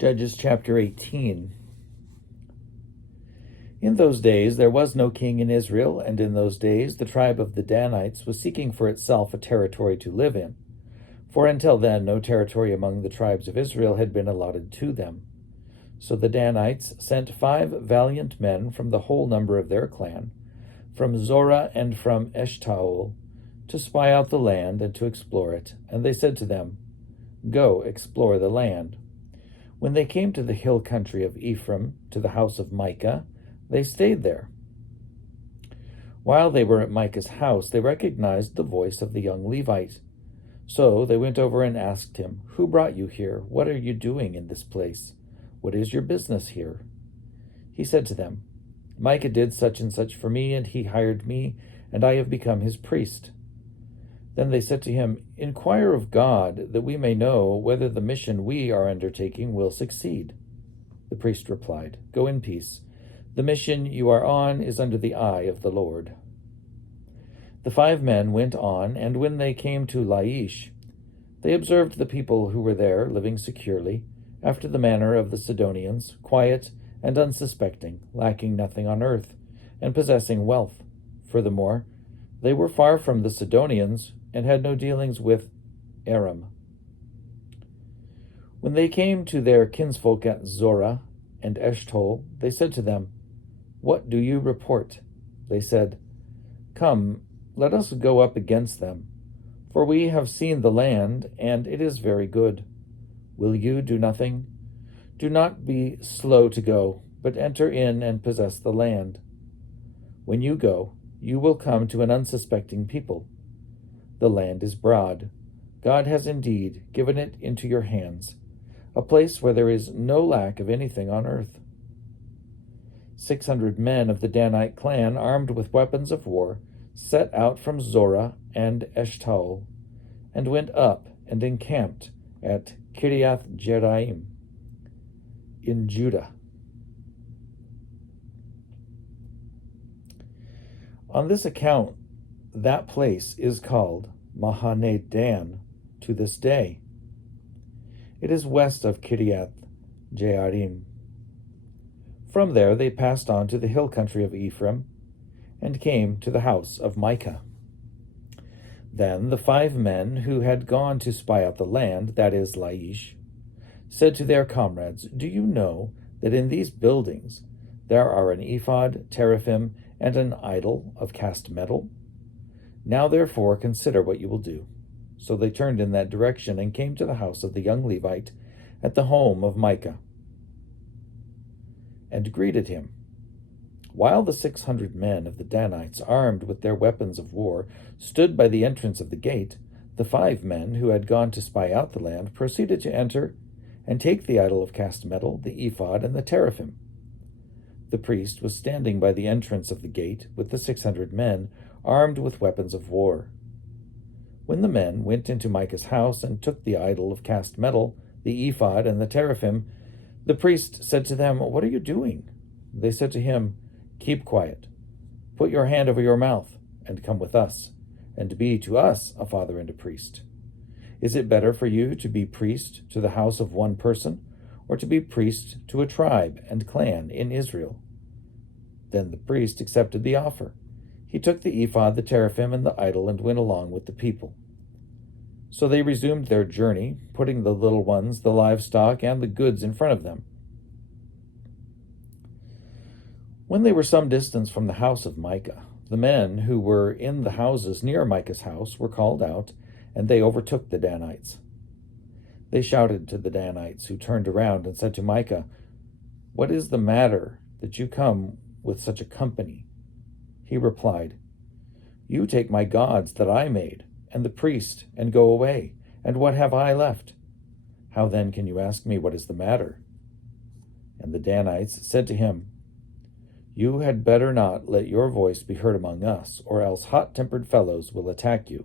Judges chapter 18. In those days there was no king in Israel, and in those days the tribe of the Danites was seeking for itself a territory to live in. For until then no territory among the tribes of Israel had been allotted to them. So the Danites sent 5 valiant men from the whole number of their clan, from Zorah and from Eshtaol, to spy out the land and to explore it. And they said to them, "Go, explore the land." When they came to the hill country of Ephraim, to the house of Micah, they stayed there. While they were at Micah's house, they recognized the voice of the young Levite. So they went over and asked him, "Who brought you here? What are you doing in this place? What is your business here?" He said to them, "Micah did such and such for me, and he hired me, and I have become his priest." Then they said to him, "Inquire of God, that we may know whether the mission we are undertaking will succeed." The priest replied, "Go in peace. The mission you are on is under the eye of the Lord." The 5 men went on, and when they came to Laish, they observed the people who were there living securely, after the manner of the Sidonians, quiet and unsuspecting, lacking nothing on earth, and possessing wealth. Furthermore, they were far from the Sidonians, and had no dealings with Aram. When they came to their kinsfolk at Zorah and Eshtaol, they said to them, "What do you report?" They said, "Come, let us go up against them, for we have seen the land, and it is very good. Will you do nothing? Do not be slow to go, but enter in and possess the land. When you go, you will come to an unsuspecting people. The land is broad. God has indeed given it into your hands, a place where there is no lack of anything on earth." 600 men of the Danite clan, armed with weapons of war, set out from Zorah and Eshtaol, and went up and encamped at Kiriath Jearim in Judah. On this account, that place is called Mahane Dan to this day. It is west of Kiriath Jearim. From there they passed on to the hill country of Ephraim, and came to the house of Micah. Then the 5 men who had gone to spy out the land, that is, Laish, said to their comrades, "Do you know that in these buildings there are an ephod, teraphim, and an idol of cast metal? Now therefore consider what you will do." So they turned in that direction and came to the house of the young Levite at the home of Micah, and greeted him. While the 600 men of the Danites, armed with their weapons of war, stood by the entrance of the gate, the 5 men who had gone to spy out the land proceeded to enter and take the idol of cast metal, the ephod, and the teraphim. The priest was standing by the entrance of the gate with the 600 men, armed with weapons of war. When the men went into Micah's house and took the idol of cast metal, the ephod, and the teraphim, the priest said to them, "What are you doing?" They said to him, "Keep quiet. Put your hand over your mouth, and come with us, and be to us a father and a priest. Is it better for you to be priest to the house of one person, or to be priest to a tribe and clan in Israel?" Then the priest accepted the offer. He took the ephod, the teraphim, and the idol, and went along with the people. So they resumed their journey, putting the little ones, the livestock, and the goods in front of them. When they were some distance from the house of Micah, the men who were in the houses near Micah's house were called out, and they overtook the Danites. They shouted to the Danites, who turned around and said to Micah, "What is the matter that you come with such a company?" He replied, "You take my gods that I made, and the priest, and go away, and what have I left? How then can you ask me what is the matter?" And the Danites said to him, "You had better not let your voice be heard among us, or else hot-tempered fellows will attack you,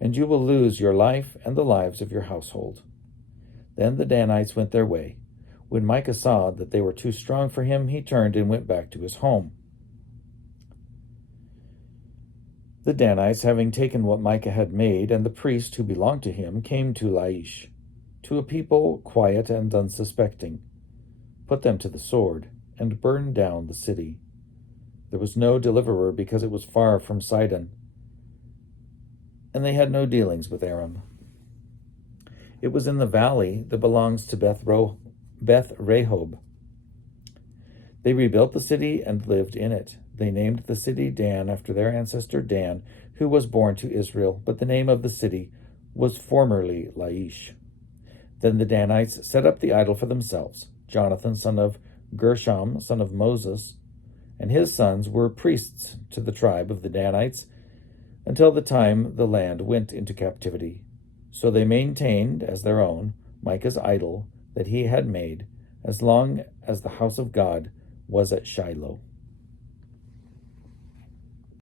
and you will lose your life and the lives of your household." Then the Danites went their way. When Micah saw that they were too strong for him, he turned and went back to his home. The Danites, having taken what Micah had made, and the priest who belonged to him, came to Laish, to a people quiet and unsuspecting, put them to the sword, and burned down the city. There was no deliverer because it was far from Sidon, and they had no dealings with Aram. It was in the valley that belongs to Beth Rehob. They rebuilt the city and lived in it. They named the city Dan after their ancestor Dan, who was born to Israel, but the name of the city was formerly Laish. Then the Danites set up the idol for themselves. Jonathan, son of Gershom, son of Moses, and his sons were priests to the tribe of the Danites until the time the land went into captivity. So they maintained as their own Micah's idol that he had made, as long as the house of God was at Shiloh.